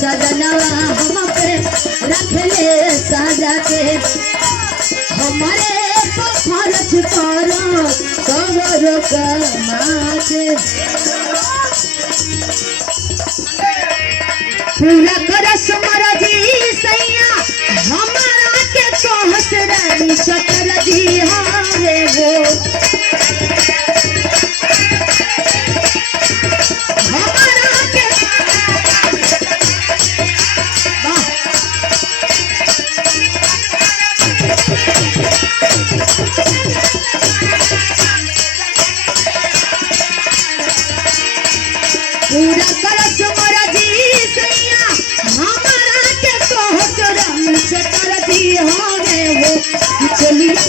सजनवा हम पे रख ले सजा के हमारे खर्च करो सबर कमाके पूरा करस मरजी सैया हमारा के कहस रानी सतर जी हारे वो पूरा करस मरजी सैया हमारा के कहस रानी सतर जी हारे वो चलिया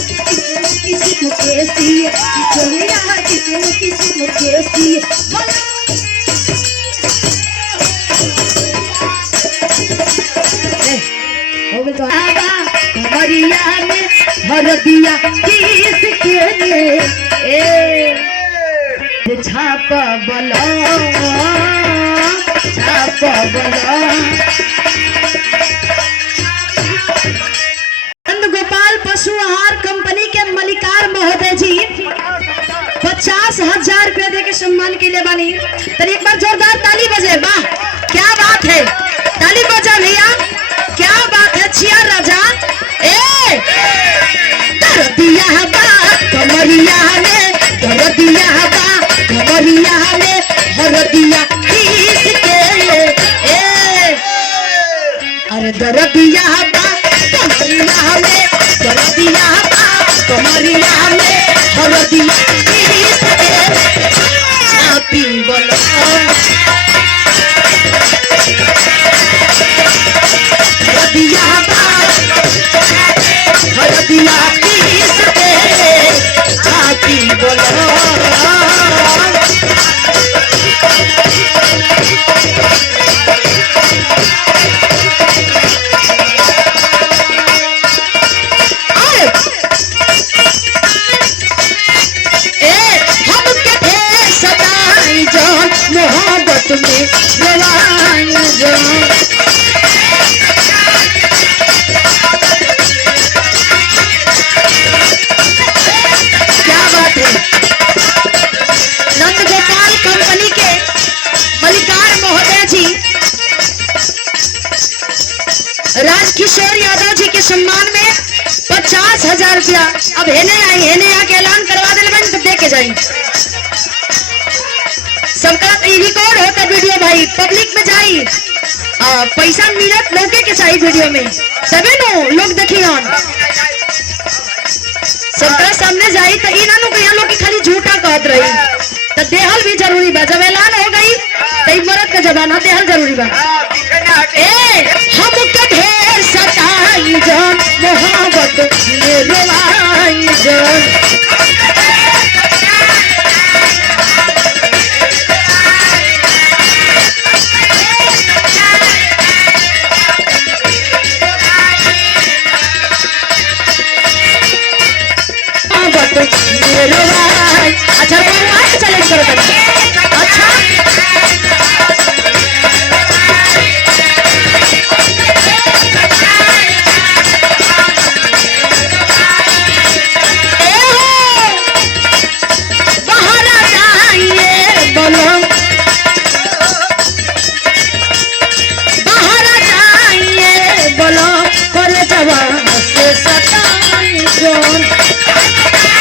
किसी कैसी चलिया किसी कैसी कमरिया में हरदिया किसके छाप बला नंद गोपाल पशु आहार कंपनी के मलिकार महोदय जी 50,000 रुपया दे के सम्मान के लिए बनी। तो एक बार जोरदार ताली बजे। वाह क्या बात है, ताली बजा भैया, क्या बात है। छिया राजा ए दिया बा कमरिया में दिया बा कमरिया में हरदिया किसके अरे दरदिया बा कमरिया में दरदिया बा कमरिया में हरदिया किसके छापी बोलो हरदिया बा हरदिया किसके छापी बोलो मोहब्बत में जवान जान क्या बात है। नंद गोपाल कंपनी के मलिकार महोदय जी राजकिशोर यादव जी के सम्मान में 50,000 रुपया। अब हेने आके ऐलान करवा दिल तो दे के जाएंगे। सबका रिकॉर्ड होता वीडियो भाई पब्लिक में जाई पैसा मिलत लोगे के चाहिए वीडियो में तबे नो लोग देखी हन सबका सामने जाई तो इन नु के लोग की खाली झूठा कहत रही तो देहल भी जरूरी बा। जब ऐलान हो गई तो मरद का जमाना देहल जरूरी बा। ए हम के ढेर सताई जान मोहब्बत में रोवाई जान अच्छा चैलेंज करो अच्छा बाहर जाइए बोलो बाहर जाइए बोलो बोल जवान से सताई जोन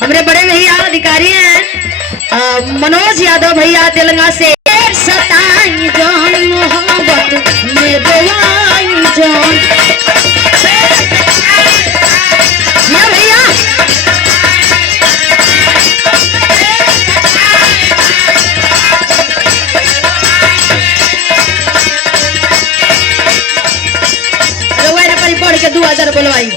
हमारे बड़े भैया अधिकारी हैं मनोज यादव भैया तेलंगाना से सताई जान मोहब्बत में दवाई जान भैया पढ़ के 2000 बोलवाई।